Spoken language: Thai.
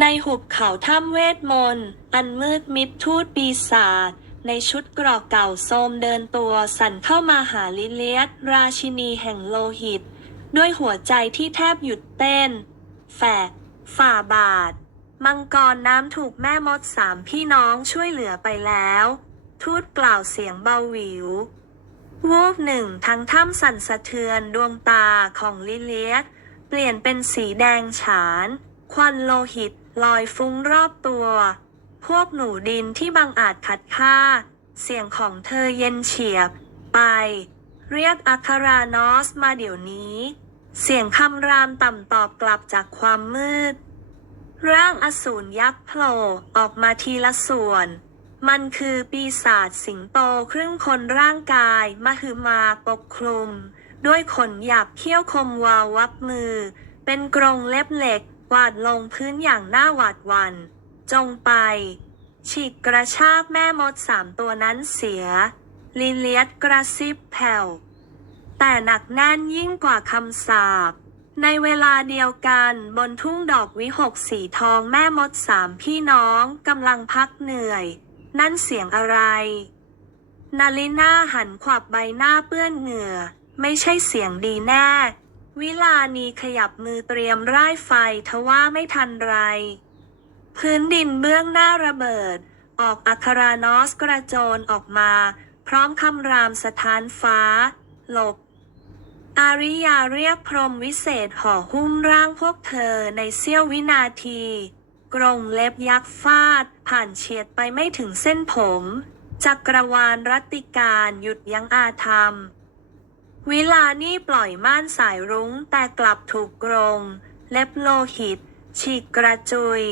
ในหุบเขาถ้ำเวทมนต์ อันมืดมิดทูตปีศาจในชุดเกรอกเก่าโทมเดินตัวสั่นเข้ามาหาลิเลียสราชินีแห่งโลหิต ด้วยหัวใจที่แทบหยุดเต้น แฝก ฝ่าบาท มังกรน้ำถูกแม่มดสามพี่น้องช่วยเหลือไปแล้ว ทูตกล่าวเสียงเบาหวิว วูบหนึ่งทั้งถ้ำสั่นสะเทือนดวงตาของลิเลียสเปลี่ยนเป็นสีแดงฉาน ควันโลหิตลอยฟุ้งรอบตัว พวกหนูดินที่บังอาจขัดฆ่าเสียงของเธอเย็นเฉียบ ไป เรียกอัคารานอสมาเดี๋ยวนี้ เสียงคำรามต่ำตอบกลับจากความมืด ร่างอสูรยักษ์โผล่ออกมาทีละส่วน มันคือปีศาจสิงโตครึ่งคนร่างกายมหึมาปกคลุม ด้วยขนหยาบเขี้ยวคมวาววับมือ เป็นกรงเล็บเหล็ก วาดลงพื้นอย่างน่าหวาดหวัน่นจงไป ฉีกกระชากแม่มดสามตัวนั้นเสีย ลินเลียสกระซิบแผ่ว แต่หนักแน่นยิ่งกว่าคำสาปในเวลาเดียวกันบนทุ่งดอกวิหกสีทองแม่มดสามพี่น้องกำลังพักเหนื่อย นั่นเสียงอะไรนาลิน่าหันขวับใบหน้าเปื้อนเหงื่อ ไม่ใช่เสียงดีแน่ วิลานีขยับมือเตรียมร่ายไฟทว่าไม่ทันไร พื้นดินเบื้องหน้าระเบิด ออกอัคารานอสกระโจนออกมา พร้อมคำรามสถานฟ้า หลบ อาริยาเรียกพรมวิเศษห่อหุ้มร่างพวกเธอในเสี้ยววินาที กรงเล็บยักษ์ฟาด ผ่านเฉียดไปไม่ถึงเส้นผม จักรวาลรัตติการหยุดยั้งอาธรรม วิลานี่ปล่อยม่านสายรุ้งแต่กลับถูกกรง เล็บโลหิต ฉีกกระจุย